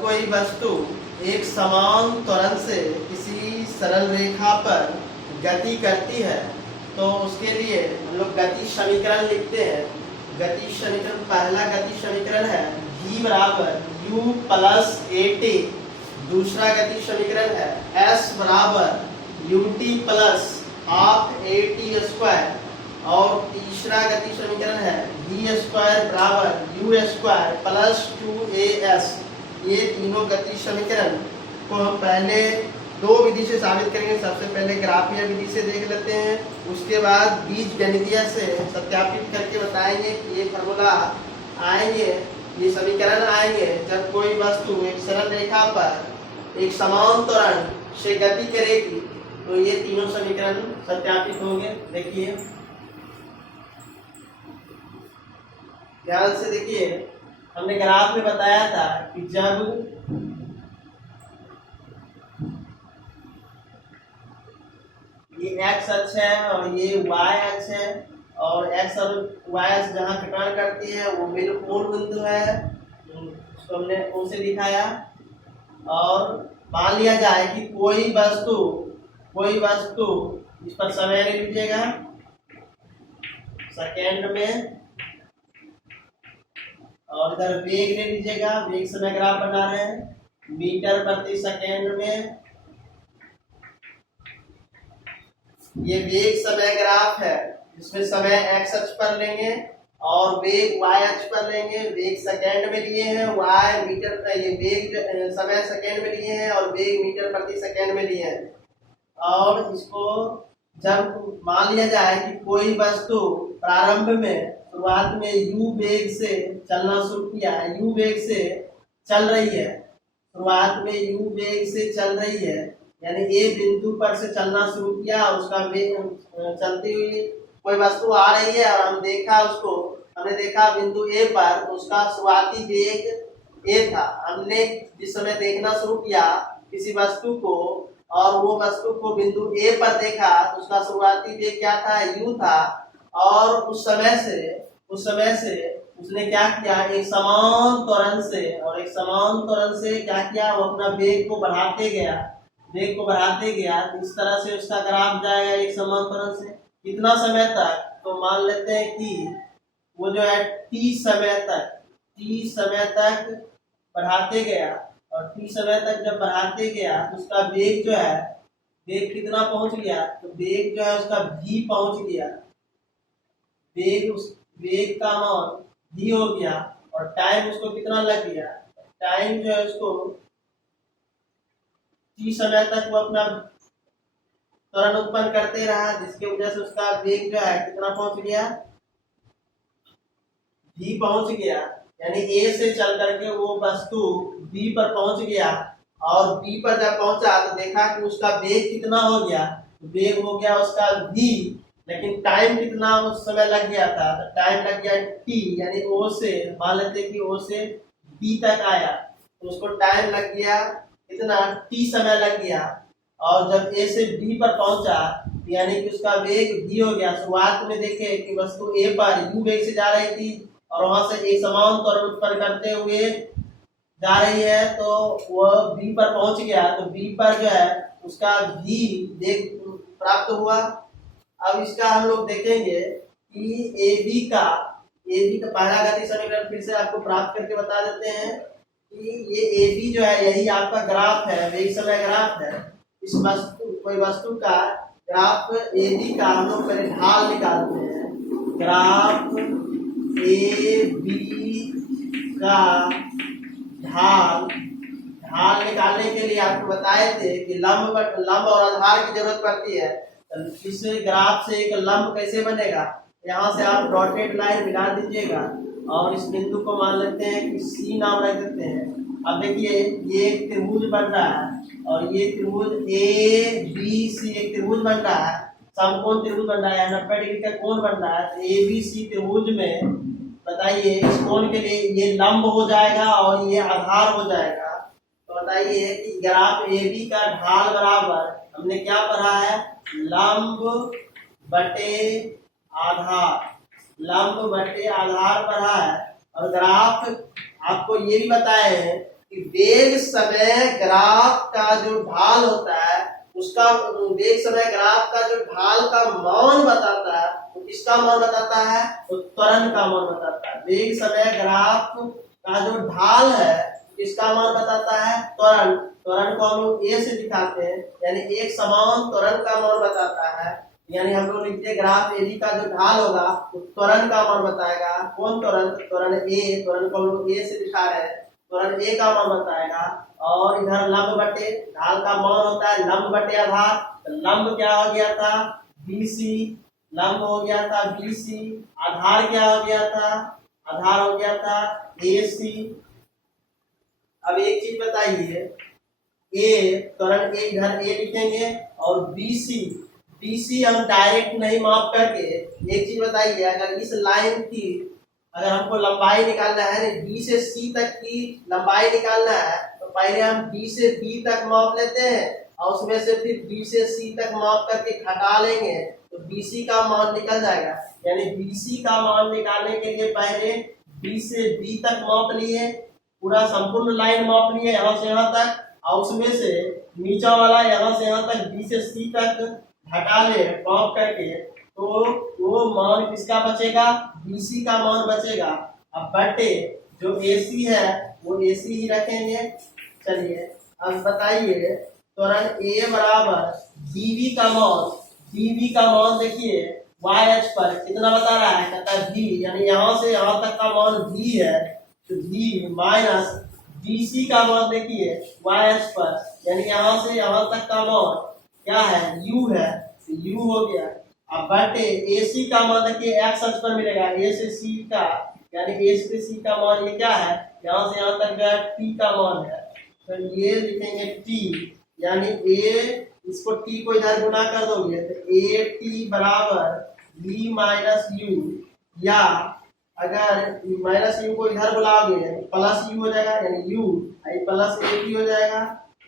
जब कोई वस्तु एक समान त्वरण से किसी सरल रेखा पर गति करती है तो उसके लिए हम लोग गति समीकरण लिखते हैं। गति समीकरण, पहला गति समीकरण है v बराबर u प्लस at। दूसरा गति समीकरण है s बराबर ut plus half at square. और तीसरा गति समीकरण है v स्क्वायर बराबर u स्क्वायर प्लस 2as। ये तीनों गति समीकरण को हम पहले दो विधि से साबित करेंगे। सबसे पहले ग्राफीय विधि से देख लेते हैं, उसके बाद बीजगणितीय से सत्यापित करके बताएंगे कि ये फॉर्मूला आएंगे, ये समीकरण आएंगे जब कोई वस्तु एक सरल रेखा पर एक समान त्वरण से गति करेगी तो ये तीनों समीकरण सत्यापित होंगे। देखिए ध्यान से देखिए, हमने ग्राफ में बताया था कि जब ये x अक्ष है और ये y अक्ष है और x और y अक्ष जहाँ कटान करती है वो मूल बिंदु है, उसको हमने उसे दिखाया। और मान लिया जाए कि कोई वस्तु इस पर समय ले लीजिएगा सेकेंड में, और इधर वेग ले लीजिएगा, वेग समय ग्राफ बना रहे हैं मीटर प्रति सेकेंड में। ये वेग समय ग्राफ है जिसमें समय x अक्ष पर लेंगे और वेग y अक्ष पर लेंगे। वेग सेकेंड में लिए हैं, y मीटर, ये वेग समय सेकेंड में लिए हैं और वेग मीटर प्रति सेकेंड में लिए हैं। और इसको जब मान लिया जाए कि कोई वस्तु प्रारंभ में शुरुआत में u वेग से चलना शुरू किया है, u वेग से चल रही है, शुरुआत में u वेग से चल रही है, यानी ए बिंदु पर से चलना शुरू किया, उसका वेग चलती हुई कोई वस्तु आ रही है और हमने देखा बिंदु ए पर उसका शुरुआती वेग ए था। हमने जिस समय देखना शुरू किया किसी वस्तु को और वो वस्तु को बिंदु ए पर देखा तो उसका शुरुआती वेग क्या था, u था। और उस समय से उसने क्या किया, एक समान त्वरण से क्या किया, वो अपना वेग को बढ़ाते गया। इस तरह से उसका ग्राफ जाएगा एक समान त्वरण से कितना समय तक, तो मान लेते हैं कि वो जो है t समय तक बढ़ाते गया। और t समय तक जब बढ़ाते गया तो उसका वेग जो है, वेग कितना पहुंच गया, तो वेग जो है उसका v पहुंच गया। वेग का मान v हो गया और टाइम उसको कितना लग गया, टाइम जो है उसको t समय तक वो अपना त्वरण उत्पन्न करते रहा, जिसकी वजह से उसका वेग जो है कितना पहुंच गया, v पहुंच गया। यानी a से चल करके वो वस्तु b पर पहुंच गया और b पर जब पहुंचा तो देखा कि उसका वेग कितना हो गया, वेग हो गया उसका v, लेकिन टाइम कितना उस समय लग गया था, तो टाइम लग गया t, यानी o से मान लेते कि o से b तक आया तो उसको टाइम लग गया कितना, t समय लग गया। और जब a से b पर पहुंचा यानी कि उसका वेग v हो गया। शुरुआत में देखे कि वस्तु a पर u वेग से जा रही थी और वहां से एक समान त्वरण उत्पन्न करते हुए जा रही है तो वह b पर पहुंच गया, तो b पर जो है उसका v वेग प्राप्त हुआ। अब इसका हम लोग देखेंगे कि AB का पहला गति समीकरण फिर से आपको प्राप्त करके बता देते हैं कि ये AB जो है यही आपका ग्राफ है, वेग समय ग्राफ है। इस कोई वस्तु का ग्राफ AB का हम लोग पहले ढाल निकालते हैं। ग्राफ AB का ढाल निकालने के लिए आपको बताए थे कि लंब और आधार की जरूरत पड़ती है। इस ग्राफ से एक लंब कैसे बनेगा, यहाँ से आप डॉटेड लाइन मिला दीजिएगा और इस बिंदु को मान लेते हैं कि C नाम रख देते हैं। अब देखिए ये एक त्रिभुज बन रहा है और ये त्रिभुज ABC एक त्रिभुज बन रहा है, समकोण त्रिभुज बन रहा है, 90 डिग्री का कोण बन रहा है। तो ABC त्रिभुज में बताइए इस कोण के लिए ये लंब हो जाएगा और ये आधार हो जाएगा। तो बताइए कि ग्राफ AB का ढाल बराबर हमने क्या पढ़ा है, लंब बटे आधार पढ़ा है। और ग्राफ आपको ये भी बताए हैं कि वेग समय ग्राफ का जो ढाल होता है उसका वेग समय ग्राफ का जो ढाल का मान बताता है तो किसका मान बताता है, तो त्वरण का मान बताता है। वेग समय ग्राफ का जो ढाल है किसका मान बताता है, त्वरण। त्वरण को हम लोग ए से दिखाते हैं, यानी एक समान त्वरण का मान बताता है। यानी हम लोग लिखते हैं ग्राफ एबी का जो ढाल होगा तो त्वरण का मान बताएगा। कौन त्वरण, त्वरण ए। त्वरण को हम लोग ए से दिखा रहे हैं, त्वरण ए का मान बताएगा। और इधर लंब बटे ढाल का मान होता है लंब बटे आधार। तो लंब क्या हो गया था, बीसी। लंब हो गया था बीसी। आधार क्या हो गया था, आधार हो गया था एसी। अब एक चीज बताइए, ए त्वरण ए इधर ए लिखेंगे और बीसी, बीसी हम डायरेक्ट नहीं माप करके, एक चीज बताइए, अगर इस लाइन की अगर हमको लंबाई निकालना है, बी से सी तक की लंबाई निकालना है तो पहले हम बी से बी तक माप लेते हैं और उसमें से फिर बी से सी तक माप करके घटा लेंगे तो बीसी का मान निकल जाएगा। यानी बीसी का मान निकालने के लिए पहले बी से बी तक माप लिए, पूरा संपूर्ण लाइन माप लिए यहाँ से यहाँ तक, और उसमें से नीचा वाला यहाँ से यहाँ तक बी से सी तक घटा ले माप करके, तो वो मान किसका बचेगा, बीसी का मान बचेगा। अब बटे जो एसी है वो एसी ही रखेंगे। चलिए अब बताइए, त्वरण ए बराबर बीवी का मान, बीवी का मान देखिए वाई एच पर कितना बता रहा है, कहता है भी, यानी यहाँ से यहाँ तक का मान भी है तो भी माइनस बीसी का मान देखिए वाई एच पर, यानी यहाँ से यहाँ तक का मान क्या है, यू है, तो यू हो गया। अब बटे एसी का मान देखिए एक्स अक्ष पर मिलेगा, ए से सी का, यानी ए से सी का मान ये क्या है, यहाँ से यहाँ तक गया टी का मान है, तो ये लिखेंगे टी, यानी ए, इसको टी को इधर गुना कर दोगे तो ए टी बराबर बी माइनस यू, या अगर माइनस यू को इधर बुलाओगे प्लस यू हो जाएगा, यानी यू प्लस ए टी हो जाएगा,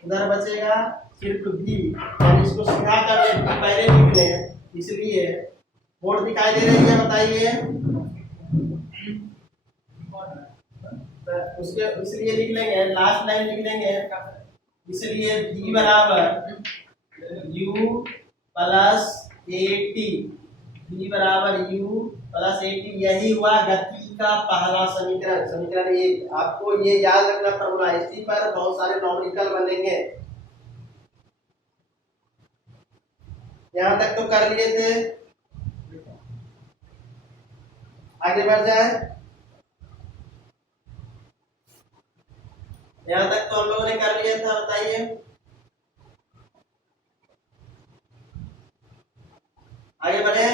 उधर बचेगा सिर्फ भी, यानी इसको सीधा कर ले पहले लिख ले, इसलिए बोर्ड दिखाई दे रही है, बताइए। उसके इसलिए लिख लेंगे, लास्ट लाइन लिख लेंगे, इसलिए v बराबर u plus A T, v बराबर u प्लस ए टी, यही हुआ गति का पहला समीकरण, समीकरण एक। आपको ये याद रखना फॉर्मूला, इसी पर बहुत सारे नॉमेरिकल बनेंगे। यहाँ तक तो कर लिए थे, आगे बढ़ जाए। यहाँ तक तो हम लोगों ने कर लिया था, बताइए आगे बढ़े।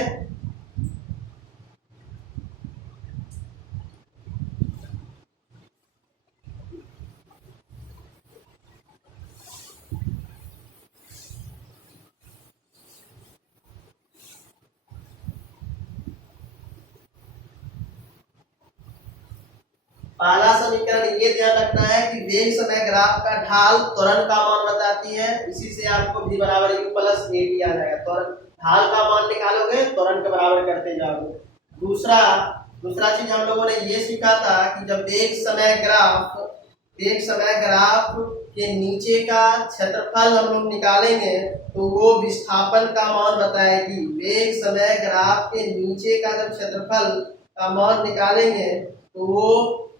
पहला समीकरण ये ध्यान रखना है कि वेग समय ग्राफ का ढाल त्वरण का मान बताती है, इसी से आपको v बराबर u प्लस ए टी आ जाएगा। त्वरण ढाल का मान निकालोगे त्वरण के बराबर करते जाओगे। दूसरा चीज हम लोगों ने ये सीखा था कि जब वेग समय ग्राफ के नीचे का क्षेत्रफल हम लोग निकालेंगे तो वो विस्थापन का मान बताएगी। वेग समय ग्राफ के नीचे का जब क्षेत्रफल का मान निकालेंगे तो वो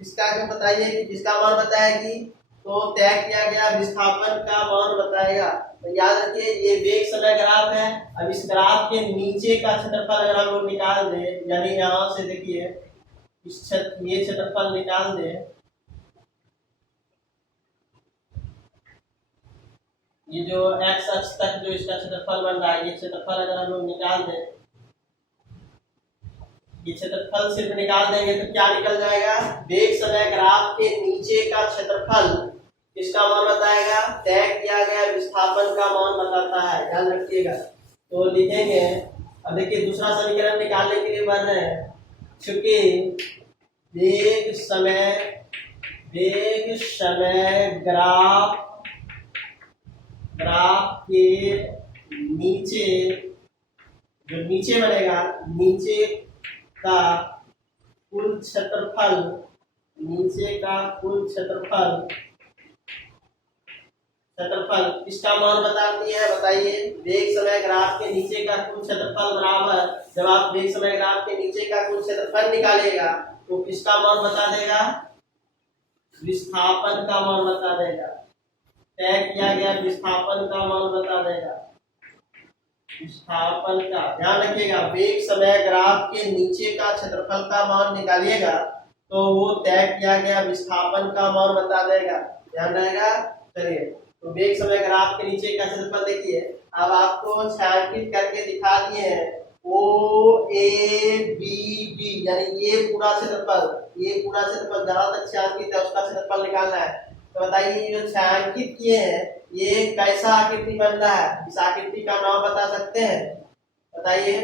इसका बताइए कि किसका मान बताएगी, तो तय किया गया विस्थापन का मान बताएगा। तो याद रखिए ये वेग समय ग्राफ है। अब इस ग्राफ के नीचे का क्षेत्रफल अगर हम लोग निकाल दें, यानी यहाँ से देखिए ये क्षेत्रफल निकाल दें, ये जो x अक्ष तक जो इसका क्षेत्रफल बन रहा है, ये क्षेत्रफल अगर हम लोग निकाल दें, ये क्षेत्रफल सिर्फ निकाल देंगे तो क्या निकल जाएगा, वेग समय ग्राफ के नीचे का क्षेत्रफल किसका मान बताएगा, तय किया गया विस्थापन का मान बताता है, ध्यान रखिएगा। तो लिखेंगे, अब देखिए दूसरा समीकरण निकालने के लिए बन रहे हैं, चूंकि वेग समय ग्राफ के नीचे जो नीचे बनेगा, नीचे का कुल क्षेत्रफल क्षेत्रफल इसका मान बताती है, बताइए। वेग समय ग्राफ के नीचे का कुल क्षेत्रफल बराबर, जब आप वेग समय ग्राफ के नीचे का कुल क्षेत्रफल निकालिएगा तो किसका मान बता देगा? विस्थापन का मान बता देगा। तय किया गया विस्थापन का मान बता देगा। विस्थापन का ध्यान रखिएगा, वेग समय ग्राफ के नीचे का क्षेत्रफल का मान निकालिएगा तो वो तय किया गया विस्थापन का मान बता देगा। ध्यान रहेगा। चलिए, तो वेग समय ग्राफ के नीचे का क्षेत्रफल देखिए, अब आपको छायांकित करके दिखा दिए हैं। ओ ए बी डी यानी ये पूरा क्षेत्रफल जहां तक छायांकित है उसका क्षेत्रफल निकालना है। तो बताइए, ये जो छायांकित किए हैं ये कैसा आकृति बन रहा है? इस आकृति का नाम बता सकते हैं? बताइए,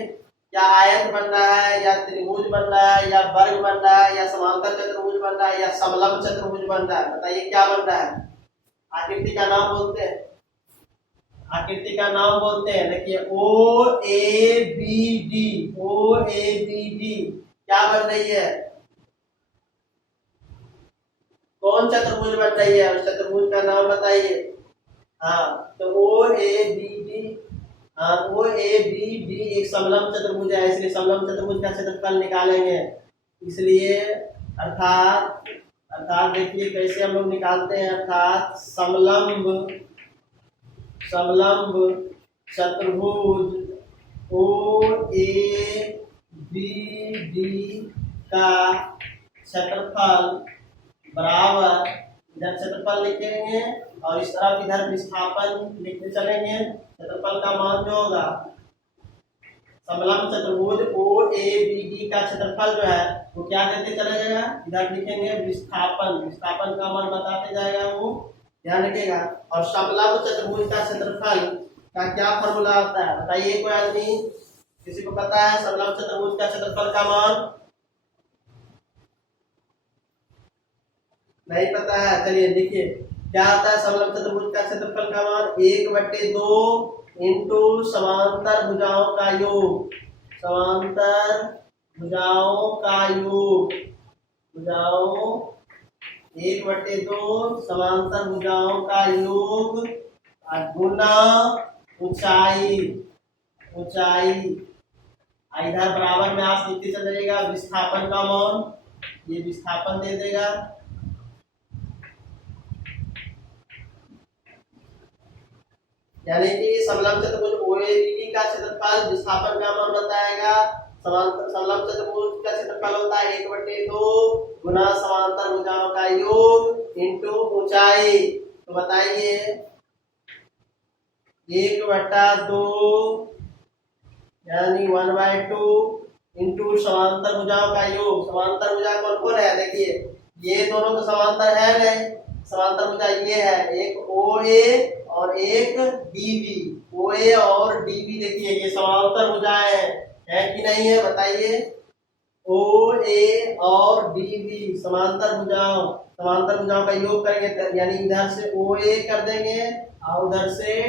क्या आयत बन रहा है, या त्रिभुज बन रहा है, या वर्ग बन रहा है, या समांतर चतुर्भुज बन रहा है, या समलंब चतुर्भुज बन रहा है? बताइए क्या बन रहा है? आकृति का नाम बोलते हैं, आकृति का नाम बोलते हैं। देखिए, ओ ए बी डी क्या बन रही है? कौन चतुर्भुज बन रही है? उस चतुर्भुज का नाम बताइए। हाँ, तो ओ ए बी डी एक समलंब चतुर्भुज है, इसलिए समलंब चतुर्भुज का क्षेत्रफल निकालेंगे। इसलिए अर्थात देखिए कैसे हम लोग निकालते हैं। अर्थात समलंब चतुर्भुज ओ ए बी डी का क्षेत्रफल बराबर, इधर क्षेत्रफल लिखेंगे और इस तरफ इधर विस्थापन लिखते चलेंगे। क्षेत्रफल का मान जो होगा, समलंब चतुर्भुज ओ ए बी डी का क्षेत्रफल जो है वो क्या करते चला जाएगा, इधर लिखेंगे विस्थापन का मान बताते जाएगा वो, ध्यान रखिएगा। और समलंब चतुर्भुज का क्षेत्रफल का क्या फॉर्मूला होता है? बताइए, कोई आदमी, किसी को पता है समलंब चतुर्भुज का क्षेत्रफल का मान? नहीं पता है? चलिए देखिए क्या आता है समलंब चतुर्भुज का क्षेत्रफल का मान, 1/2 इंटू समांतर भुजाओं का योग, समांतर भुजाओं का योग, 1/2 समांतर भुजाओं का योग गुना ऊंचाई। इधर बराबर में आप लिखते चलिएगा विस्थापन का मान, ये विस्थापन दे देगा। यानी कि समलंब चतुर्भुज ओएबीडी का क्षेत्रफल विस्थापन का मान बताएगा। समलंब चतुर्भुज का क्षेत्रफल होता है 1/2 गुना समांतर भुजाओं का योग इंटू ऊंचाई। तो बताइए, 1/2 यानी 1/2 इंटू समांतर भुजाओं का योग। समांतर भुजा कौन कौन है? देखिए, ये दोनों तो समांतर है नहीं, समांतर भुजा ये है, एक ओ ए और एक डीबी। ओ ए और डीबी देखिए ये समांतर भुजाएं है कि नहीं है? बताइए, ओ ए और डीबी समांतर भुजाओं का योग करेंगे, यानी इधर से ओ ए कर देंगे और उधर से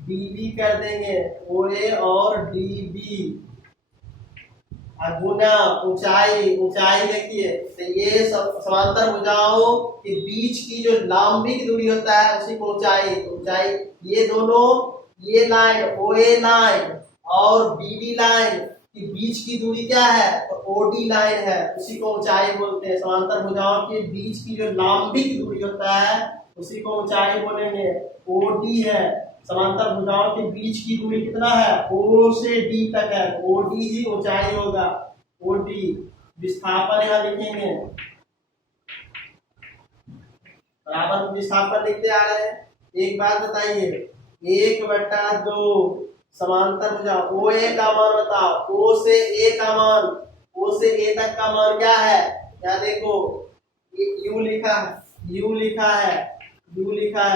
डीबी कर देंगे। ओ ए और डीबी गुना ऊंचाई देखिए, तो ये समांतर भुजाओं के बीच की जो लंबिक दूरी होता है उसी को ऊंचाई। ये दोनों, ये लाइन ओ ए लाइन और बीडी लाइन के बीच की दूरी क्या है? तो ओडी लाइन है, उसी को ऊंचाई बोलते हैं। समांतर भुजाओं के बीच की जो लंबिक दूरी होता है उसी को ऊंचाई बोलेंगे। ओडी है, समांतर भुजाओं के बीच की दूरी कितना है? ओ से डी तक है, ओडी ही ऊंचाई होगा। ओडी विस्थापन यहाँ लिखेंगे, बराबर विस्थापन लिखते आ रहे हैं। एक बात बताइए, 1/2 समांतर भुजा ओ ए का मान बताओ, ओ से ए का मान, ओ से ए तक का मान क्या है? क्या देखो, यू लिखा है,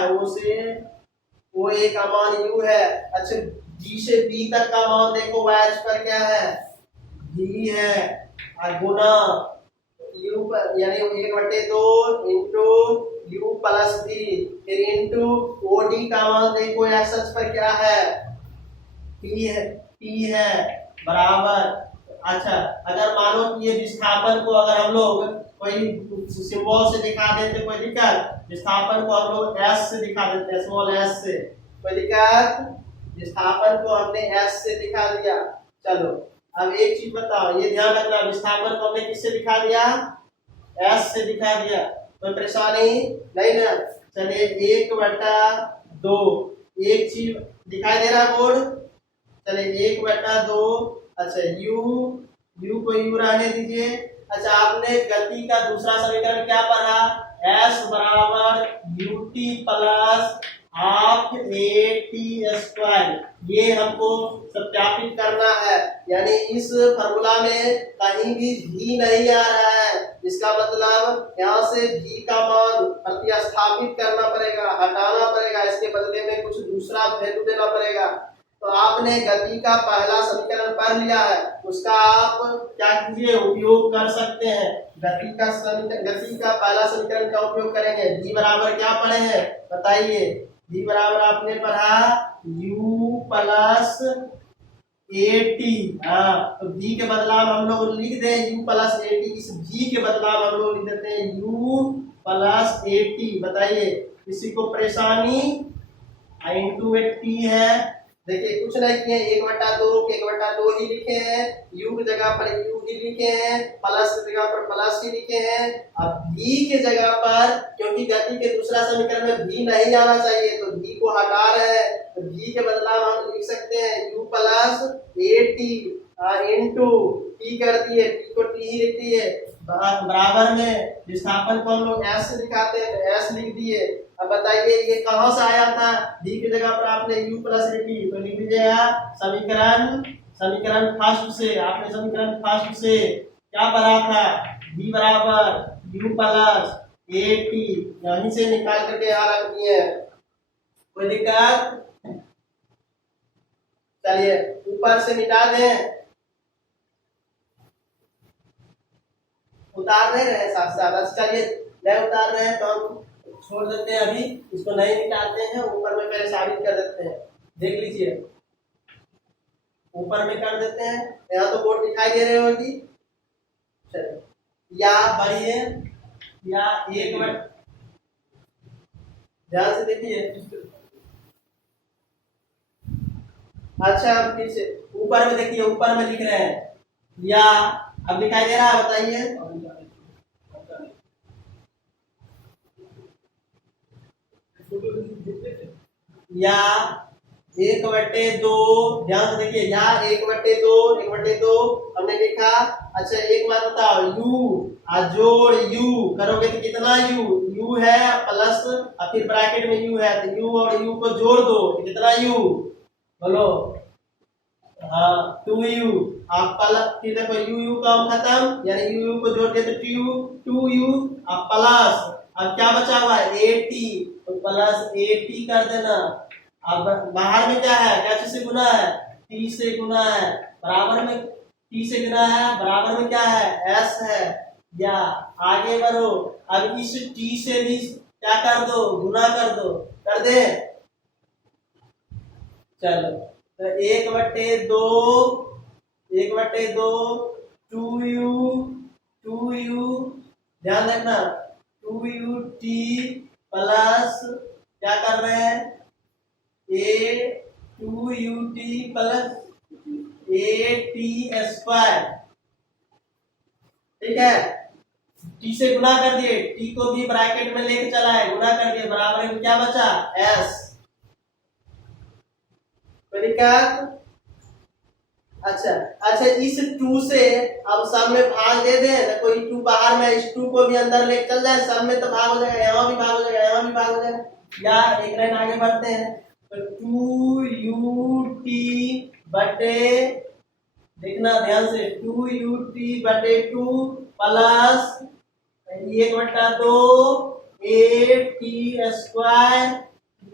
ओ से ओ ए का मान यू है। अच्छा, जी से बी तक का मान देखो, वाई अक्ष पर क्या है? भी है, और गुना यू पर, यानी 1/2 इंटू यू प्लस बी, फिर इंटू ओडी का मान देखो एक्स अक्ष पर क्या है? टी है बराबर। अच्छा, अगर मानो कि ये विस्थापन को अगर हम लोग कोई सिंबल से दिखा देते, कोई दिक्कत? विस्थापन को हम लोग एस से दिखा देते हैं, स्मॉल एस से। कोई दिक्कत? विस्थापन को हमने एस से दिखा दिया। चलो अब एक चीज बताओ, ये ध्यान रखना, विस्थापन को हमने किससे दिखा दिया? एस से दिखा दिया। कोई परेशानी नहीं ना? चलिए 1/2 एक चीज दिखाई दे रहा है बोर्ड? चलिए 1/2। अच्छा यू को यू रहने दीजिए। अच्छा आपने गति का दूसरा समीकरण क्या पढ़ा? एस बराबर UT plus half A T square. ये हमको सत्यापित करना है, यानी इस फॉर्मूला में कहीं भी भी नहीं आ रहा है। इसका मतलब यहाँ से भी का मान प्रतिस्थापित करना पड़ेगा, हटाना पड़ेगा, इसके बदले में कुछ दूसरा वैल्यू देना पड़ेगा। तो आपने गति का पहला समीकरण पढ़ लिया है, उसका आप क्या कीजिए, उपयोग कर सकते हैं। गति का पहला समीकरण का उपयोग करेंगे। v बराबर क्या पढ़े हैं बताइए? v बराबर आपने पढ़ा u प्लस ए टी। हाँ तो v के बदलाव हम लोग लिख दें u प्लस ए टी। इस v के बदलाव हम लोग लिख देते हैं u प्लस ए टी। बताइए किसी को परेशानी? इंटू ए टी है। देखिए कुछ नहीं किए, 1/2 ही लिखे हैं, u की जगह पर u ही लिखे हैं, प्लस की जगह पर प्लस ही लिखे हैं। अब v के जगह पर, क्योंकि गति के दूसरा समीकरण में v नहीं आना चाहिए तो v को हटा रहे हैं, तो v के बदलाव हम लिख सकते हैं u plus A T into T कर दिए, टी को टी ही लिख दिए, बराबर में विस्थापन को हम लोग s से दिखाते हैं तो s लिख दिए। अब बताइए ये कहां से आया था? v की जगह पर आपने u प्लस ए टी तो लिख दीजिएगा समीकरण फर्स्ट से। आपने समीकरण फर्स्ट से क्या पढ़ा था? v बराबर u प्लस ए टी, यहीं से निकाल करके यहाँ रख दिए। कोई दिक्कत? चलिए ऊपर से मिटा दें, उतार नहीं रहे साथ साथ। चलिए नहीं उतार रहे हैं तो हम छोड़ देते हैं, अभी इसको नहीं निकालते हैं, ऊपर में पहले साबित कर देते हैं। देख लीजिए ऊपर में कर देते हैं, यहाँ तो बोर्ड दिखाई दे रहे होगी। चलिए या बढ़िए या एक मिनट ध्यान से देखिए। अच्छा अब फिर से ऊपर में देखिए, ऊपर में लिख रहे हैं या, अब दिखाई दे रहा है बताइए? या 1/2, ध्यान से देखिए, या 1/2 हमने लिखा। अच्छा एक बात बताओ, u जोड़ u करोगे तो कितना u है प्लस, और फिर ब्रैकेट में u है तो u और u को जोड़ दो तो कितना u बोलो? हाँ 2u। आप फिर देखो u काम खत्म, यानी u को जोड़ दिए तो 2u अब प्लस, अब क्या बचा हुआ है 80 तो प्लस 80 कर देना। अब बाहर में क्या है, क्या चीज से गुना है? t से गुना है, बराबर में t से गुना है, बराबर में क्या है? s है। या आगे बढ़ो, अब इस t से भी क्या कर दो, गुना कर दो, कर दे। चलो तो 1/2 2u, ध्यान रखना 2ut प्लस क्या कर रहे हैं? a2ut plus at square. ठीक है, t से गुना कर दिए, t को भी ब्रैकेट में लेके चला है, गुना कर दिए, बराबर में क्या बचा? s। अच्छा इस 2 से अब सब में भाग दे दें ना, कोई 2 बाहर में, इस 2 को भी अंदर लेके चल जाए, सब में तो भाग हो जाएगा, यहाँ भी भाग हो जाएगा, यहाँ भी भाग हो जाएगा। या एक लाइन आगे बढ़ते हैं तो 2ut बटे, देखना ध्यान से, 2ut बटे 2 प्लस 1/2 at स्क्वायर,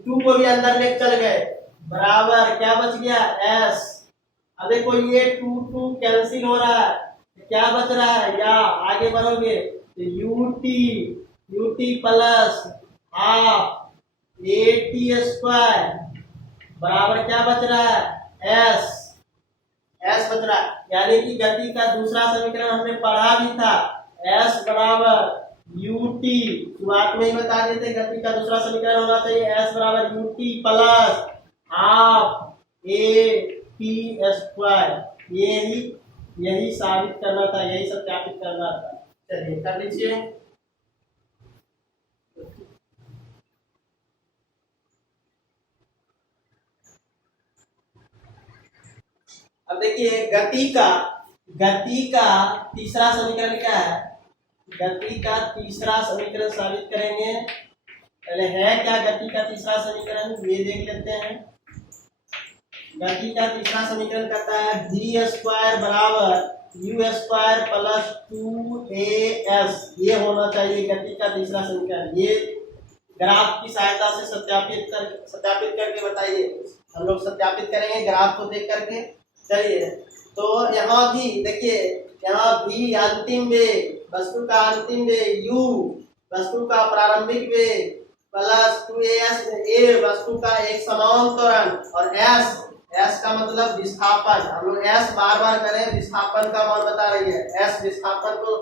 2 को भी अंदर लेके चल गए, बराबर क्या बच गया? s। अब देखो ये 2 कैंसिल हो रहा है, क्या बच रहा है? या आगे बढ़ोगे तो ut plus half at square बराबर क्या बच रहा है? s बच रहा है। यानी कि गति का दूसरा समीकरण हमने पढ़ा भी था, s बराबर यूटी शुरुआत में ही बता देते गति का दूसरा समीकरण होना चाहिए एस बराबर UT plus half A T square. यही साबित करना था, यही सत्यापित करना था। चलिए कर लीजिए। अब देखिए गति का तीसरा समीकरण क्या है? गति का तीसरा समीकरण साबित करेंगे। पहले है क्या गति का तीसरा समीकरण, ये देख लेते हैं। गति का तीसरा समीकरण कहता है v स्क्वायर बराबर u स्क्वायर प्लस 2as। ये होना चाहिए गति का तीसरा समीकरण। ये ग्राफ की सहायता से सत्यापित करके बताइए। हम लोग सत्यापित करेंगे ग्राफ को देख करके। चलिए तो यहाँ भी देखिए, यहाँ भी अंतिम वेग, वस्तु का अंतिम वेग u, वस्तु का प्रारंभिक वेग प्लस 2as, a वस्तु का एक समान त्वरण, और s का मतलब विस्थापन। हम लोग s बार बार करें, विस्थापन का मान बता रही है, s विस्थापन को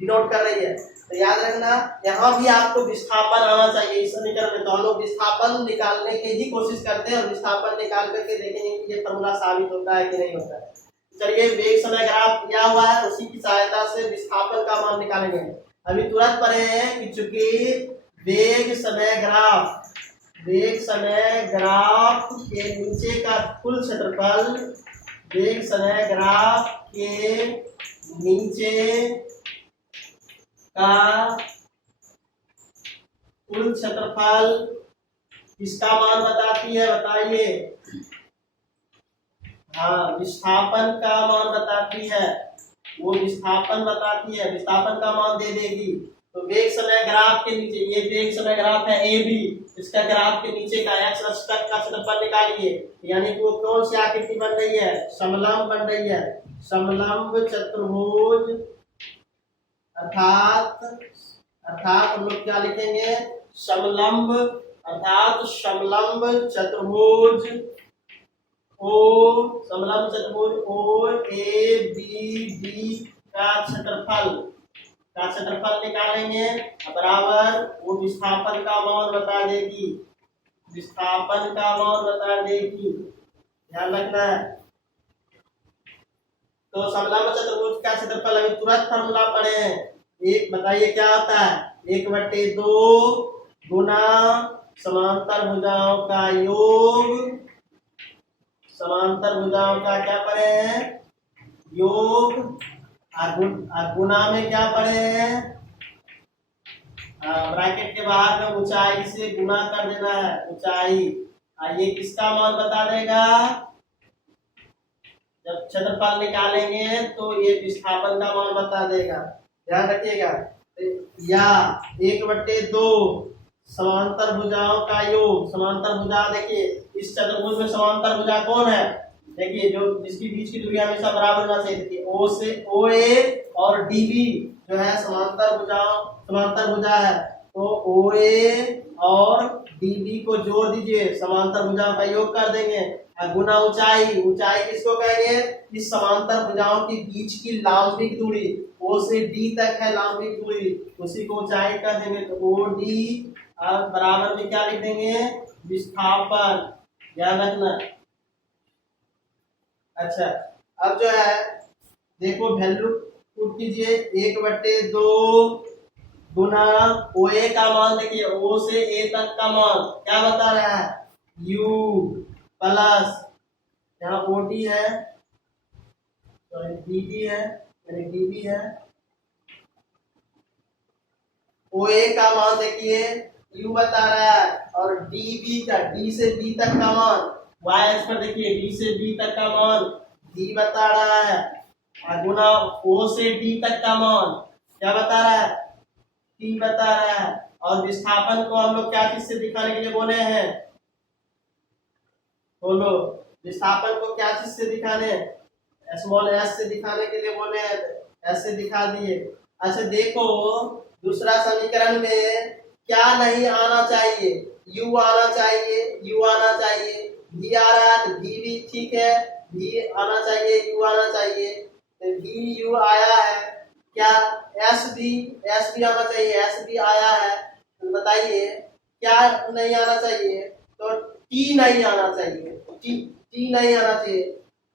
डिनोट कर रही है। तो याद रखना यहाँ भी आपको विस्थापन आना चाहिए इस समीकरण में। तो हम लोग विस्थापन निकालने की ही कोशिश करते हैं और विस्थापन निकाल करके देखेंगे कि ये फॉर्मूला साबित होता है कि नहीं होता है। चलिए वेग समय ग्राफ दिया हुआ है, उसी की सहायता से विस्थापन का मान निकालेंगे। अभी तुरंत पढ़े हैं कि चूंकि वेग समय ग्राफ के नीचे का कुल क्षेत्रफल, वेग समय ग्राफ के नीचे का कुल क्षेत्रफल किसका मान बताती है बताइए? हाँ, विस्थापन का मान बताती है। वो विस्थापन बताती है, विस्थापन का मान दे देगी। तो वेग समय ग्राफ के नीचे, ये वेग समय ग्राफ है ए बी, इसका ग्राफ के नीचे का एक्स अक्ष तक का क्षेत्रफल निकालिए। यानी कि वो कौन सी आकृति बन रही है? समलंब बन रही है, समलंब चतुर्भुज। अर्थात हम लोग क्या लिखेंगे? समलंब, अर्थात समलंब चतुर्भुज ओ ए बी डी का क्षेत्रफल निकालेंगे बराबर वो विस्थापन का मान बता देगी, ध्यान रखना है। तो समलंब चतुर्भुज का क्षेत्रफल अभी तुरंत फॉर्मूला पढ़े हैं। एक बताइए क्या होता है? 1/2 गुना समांतर भुजाओं का योग, समांतर भुजाओं का क्या पढ़े हैं? योग। गुना में क्या पढ़े हैं? ब्रैकेट के बाहर में ऊंचाई से गुना कर देना है, ऊंचाई। ये किसका मान बता देगा? जब क्षेत्रफल निकालेंगे तो ये विस्थापन का मान बता देगा, ध्यान रखिएगा। या 1/2 समांतर भुजाओं का योग। समांतर भुजा देखिए, इस चतुर्भुज में समांतर भुजा कौन है? देखिए जो जिसकी बीच की दूरी हमेशा बराबर होना चाहिए। देखिए ओ से ओ ए और डी बी जो है समांतर भुजा है। तो ओ ए और डी बी को जोड़ दीजिए, समांतर भुजाओं का योग कर देंगे। गुना ऊंचाई किसको कहेंगे? इस समांतर भुजाओं के बीच की लांबिक दूरी, ओ से डी तक है लांबिक दूरी, उसी को ऊंचाई कर देंगे। तो ओ डी बराबर में क्या लिख देंगे? विस्थापन, ध्यान रखना। अच्छा अब जो है देखो वैल्यू पुट कीजिए, 1/2 गुना ओ ए का मान, देखिए ओ से ए तक का मान क्या बता रहा है? u प्लस यहाँ ओ डी है, डी बी है, यानी डी बी है। ओ ए का मान देखिए u बता रहा है, और डी बी का, डी से बी तक का मान, वाई एक्स पर देखिए डी से बी तक का मान डी बता रहा है, गुना ओ से डी तक का मान क्या बता रहा है? टी बता रहा है। और विस्थापन को हम लोग क्या चीज से दिखाने के लिए बोले हैं? बोलो, विस्थापन को क्या चीज से दिखाने? स्मॉल एस से दिखाने के लिए बोले हैं, ऐसे दिखा दिए। अच्छा देखो दूसरा समीकरण में क्या नहीं आना चाहिए? u आना चाहिए, v आ रहा है तो v भी ठीक है, v आना चाहिए, u आना चाहिए। v u आया है, क्या एस भी आना चाहिए, एस भी आया है, तो बताइए क्या नहीं आना चाहिए? तो टी नहीं आना चाहिए, टी नहीं आना चाहिए,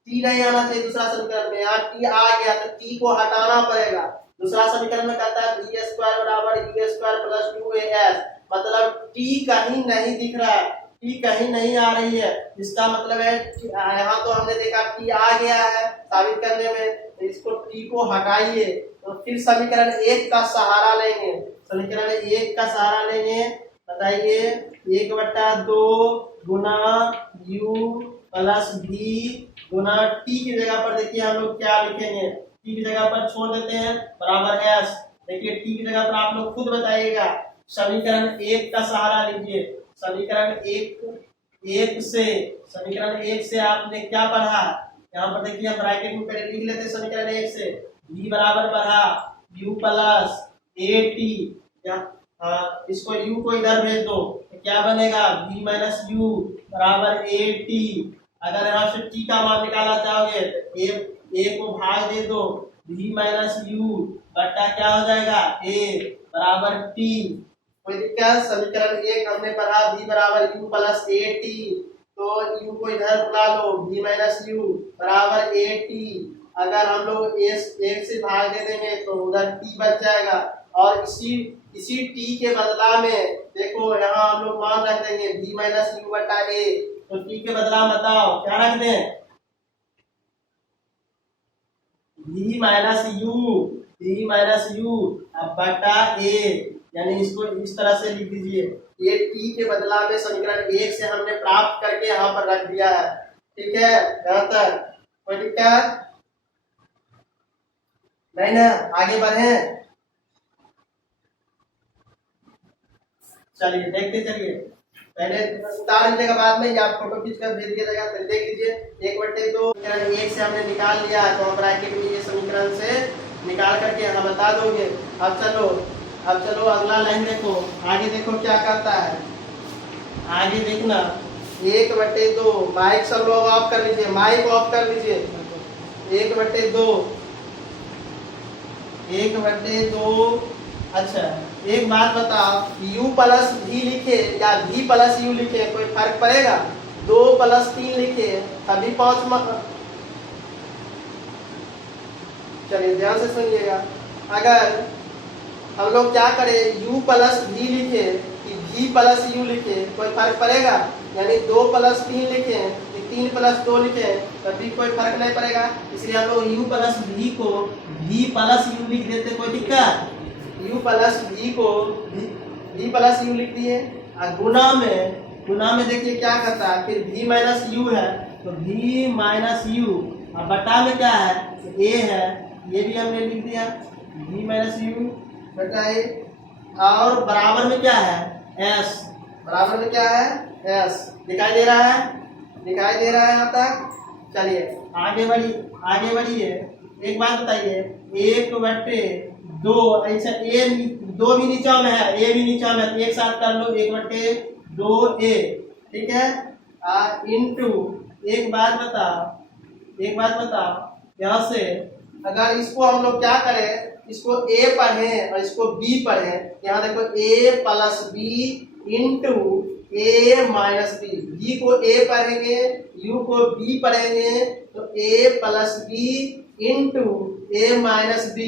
टी नहीं आना चाहिए दूसरा समीकरण में। यहाँ टी आ गया तो टी को हटाना पड़ेगा। दूसरा समीकरण में कहता है बी स्क्वायर बराबर यू स्क्वायर प्लस 2as, मतलब टी कहीं नहीं दिख रहा है, टी कहीं नहीं आ रही है, इसका मतलब है यहाँ तो हमने देखा टी आ गया है साबित करने में, तो इसको टी को हटाइए। तो फिर समीकरण 1 का सहारा लेंगे, समीकरण 1 का सहारा लेंगे, बताइए 1/2 गुना यू प्लस भी गुना टी की जगह पर देखिए हम लोग क्या लिखेंगे, टी की जगह पर छोड़ देते हैं बराबर एस। देखिए टी की जगह पर आप लोग खुद बताइएगा। समीकरण 1 का सहारा लीजिए, समीकरण 1 से आपने क्या पढ़ा? यहाँ पर देखिए हम ब्रैकेट में पहले लिख लेते हैं समीकरण 1 से, v बराबर पढ़ा u प्लस ए टी, इसको u को इधर भेज दो तो क्या बनेगा v माइनस यू बराबर ए टी। अगर यहाँ से t का मान निकालना चाहोगे तो a को भाग दे दो, v माइनस यू बट्टा क्या हो जाएगा a बराबर t। कोई दिक्कत? समीकरण 1 हमने पढ़ा v बराबर u प्लस ए टी, तो u को इधर बुला लो, v माइनस यू बराबर ए टी। अगर हम लोग एक से भाग दे देंगे तो उधर t बच जाएगा, और इसी t के बदला में देखो यहाँ हम लोग मान रख देंगे v माइनस यू बटा a, तो t के बदला बताओ क्या रख दें? v माइनस यू अब बटा a, यानी इसको इस तरह से लिख दीजिए। ये t के बदला में समीकरण 1 से हमने प्राप्त करके यहाँ पर रख दिया है, ठीक है? यहाँ तक कोई दिक्कत नहीं ना? आगे बढ़े, चलिए देखते चलिए। पहले उतार लीजिएगा, बाद में आप फोटो खींच कर भेज दिया जाएगा, तो देख लीजिए 1/2 समीकरण 1 से हमने निकाल लिया, तो ब्रैकेट में ये समीकरण से निकाल करके हम बता दोगे। अब चलो अगला लाइन देखो, आगे देखो क्या करता है, आगे देखना 1/2, माइक सब लोग ऑफ कर लीजिए, माइक ऑफ कर लीजिए। 1/2 अच्छा एक बात बताओ, u प्लस v लिखे या v प्लस u लिखे कोई फर्क पड़ेगा? 2 + 3 लिखे तभी 5। चलिए ध्यान से सुनिएगा, अगर हम लोग क्या करें u प्लस v लिखे कि v प्लस u लिखे कोई फर्क पड़ेगा? यानी 2 + 3 लिखे कि 3 + 2 लिखे तभी कोई फर्क नहीं पड़ेगा, इसलिए हम लोग u प्लस v को v प्लस u लिख देते, कोई दिक्कत? u प्लस v को v प्लस u लिख दिए। गुना में देखिए क्या करता है, फिर v माइनस u है तो v माइनस u, अब बटा में क्या है a है, ये भी हमने लिख दिया v माइनस u बटा a, और बराबर में क्या है s, बराबर में क्या है s। दिखाई दे रहा है यहाँ तक? चलिए आगे बढ़िए। एक बात बताइए, 1/2 ऐसा a 2 भी नीचा में है, a भी नीचा में है, एक साथ कर लो 1/2a, ठीक है? इनटू एक बात बताओ यहाँ से अगर इसको हम लोग क्या करें, इसको a पढ़ें और इसको b पढ़ें, यहाँ देखो a plus b into a minus b, b को a पढ़ेंगे u को b पढ़ेंगे तो a plus b into a minus b।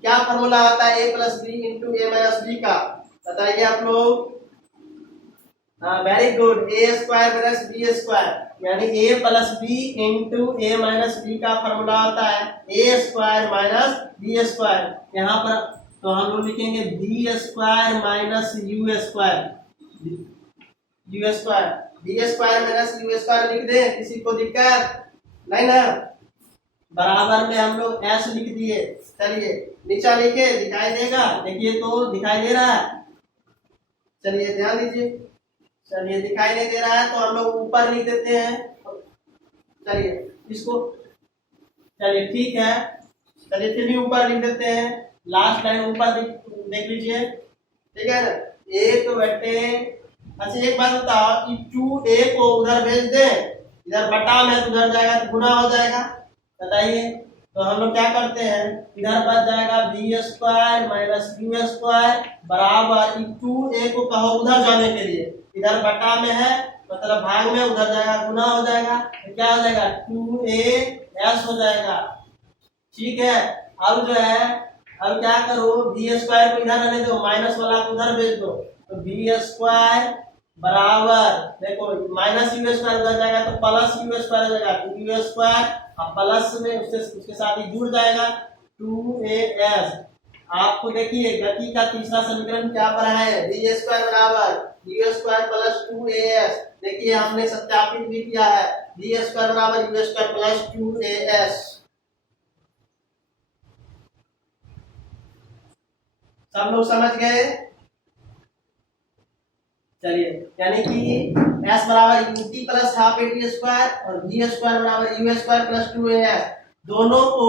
क्या फॉर्मूला आता है a plus b into a minus b का, बताइए आप लोग? Very good, a square plus b square, यानी a plus b into a minus b का फॉर्मूला होता है a square minus b square. यहाँ पर तो हम लोग लिखेंगे b square minus u square, b square minus u square लिख दे, किसी को दिक्कत नहीं ना? बराबर में हम लोग s लिख दिए। चलिए नीचा लिखे, दिखाई देगा? देखिए तो दिखाई दे रहा है? चलिए ध्यान दीजिए, चलिए दिखाई नहीं दे रहा है तो हम लोग ऊपर लिख देते हैं। चलिए इसको, चलिए ठीक है, चलिए फिर भी ऊपर लिख देते हैं, लास्ट लाइन ऊपर देख लीजिए, ठीक है ना? 1/, अच्छा एक बात बताओ कि 2a को उधर भेज दे, इधर बटा में तो उधर जाएगा तो गुना हो जाएगा, बताइए तो हम लोग क्या करते हैं, इधर बच जाएगा V square minus U square बराबर 2a को कहो उधर जाने के लिए, इधर बटा में है मतलब भाग में, उधर जाएगा गुना हो जाएगा, तो क्या हो जाएगा 2as हो जाएगा। ठीक है, अब जो है अब क्या करो, वी स्क्वायर को इधर रहने दो, माइनस वाला को उधर भेज दो, तो वी स्क्वायर बराबर देखो माइनस यू स्क्वायर उधर जाएगा तो प्लस यू स्क्वायर हो जाएगा, तो यू स्क्वायर अब प्लस में उसके साथ ही जुड़ जाएगा 2as। आपको देखिए गति का तीसरा समीकरण क्या पढ़ा है, वी स्क्वायर बराबर यू स्क्वायर प्लस 2as। देखिए हमने सत्यापित भी किया है, वी स्क्वायर बराबर यू स्क्वायर प्लस 2as। सब लोग समझ गए? चलिए, यानी कि s बराबर ut plus half eighty square और v स्क्वायर बराबर यू स्क्वायर प्लस 2as दोनों को